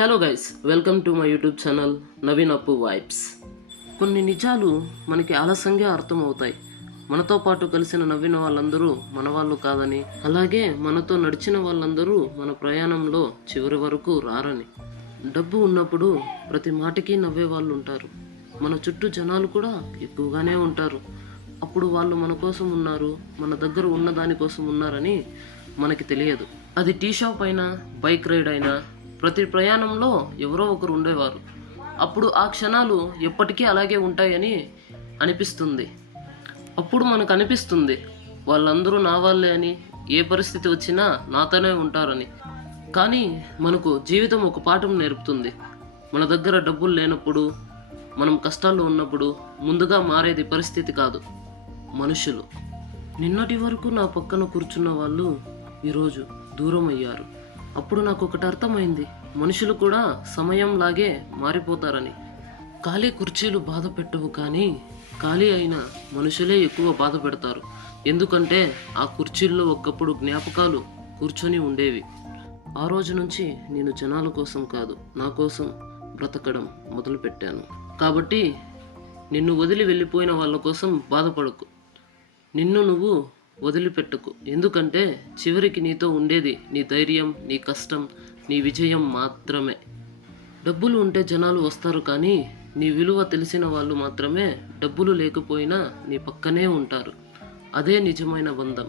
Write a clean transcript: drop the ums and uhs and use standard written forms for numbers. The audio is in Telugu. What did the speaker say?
Hello guys, welcome to my YouTube channel Naveen అప్పు వైబ్స్. కొన్ని నిజాలు మనకి ఆలస్యంగా అర్థమవుతాయి. మనతో పాటు కలిసిన నవ్విన వాళ్ళందరూ మన వాళ్ళు కాదని, అలాగే మనతో నడిచిన వాళ్ళందరూ మన ప్రయాణంలో చివరి వరకు రారని. డబ్బు ఉన్నప్పుడు ప్రతి మాటకి నవ్వే వాళ్ళు ఉంటారు. మన చుట్టూ జనాలు కూడా ఎక్కువగానే ఉంటారు. అప్పుడు వాళ్ళు మన కోసం ఉన్నారు, మన దగ్గర ఉన్న దానికోసం ఉన్నారని మనకి తెలియదు. అది టీ షాప్ అయినా, బైక్ రైడ్ అయినా, ప్రతి ప్రయాణంలో ఎవరో ఒకరు ఉండేవారు. అప్పుడు ఆ క్షణాలు ఎప్పటికీ అలాగే ఉంటాయని అనిపిస్తుంది. అప్పుడు మనకు అనిపిస్తుంది వాళ్ళందరూ నా వాళ్ళే అని, ఏ పరిస్థితి వచ్చినా నాతోనే ఉంటారని. కానీ మనకు జీవితం ఒక పాఠం నేర్పుతుంది. మన దగ్గర డబ్బులు లేనప్పుడు, మనం కష్టాల్లో ఉన్నప్పుడు ముందుగా మారేది పరిస్థితి కాదు, మనుషులు. నిన్నటి వరకు నా పక్కన కూర్చున్న వాళ్ళు ఈరోజు దూరం అయ్యారు. అప్పుడు నాకు ఒకటి అర్థమైంది, మనుషులు కూడా సమయంలాగే మారిపోతారని. ఖాళీ కుర్చీలు బాధ పెట్టవు, కానీ ఖాళీ అయిన మనుషులే ఎక్కువ బాధ పెడతారు. ఎందుకంటే ఆ కుర్చీల్లో ఒకప్పుడు జ్ఞాపకాలు కూర్చొని ఉండేవి. ఆ రోజు నుంచి నేను జనాల కోసం కాదు, నా కోసం బ్రతకడం మొదలుపెట్టాను. కాబట్టి నిన్ను వదిలి వెళ్ళిపోయిన వాళ్ళ కోసం బాధపడకు, నిన్ను నువ్వు వదిలిపెట్టుకు. ఎందుకంటే చివరికి నీతో ఉండేది నీ ధైర్యం, నీ కష్టం, నీ విజయం మాత్రమే. డబ్బులు ఉంటే జనాలు వస్తారు, కానీ నీ విలువ తెలిసిన వాళ్ళు మాత్రమే డబ్బులు లేకపోయినా నీ పక్కనే ఉంటారు. అదే నిజమైన బంధం.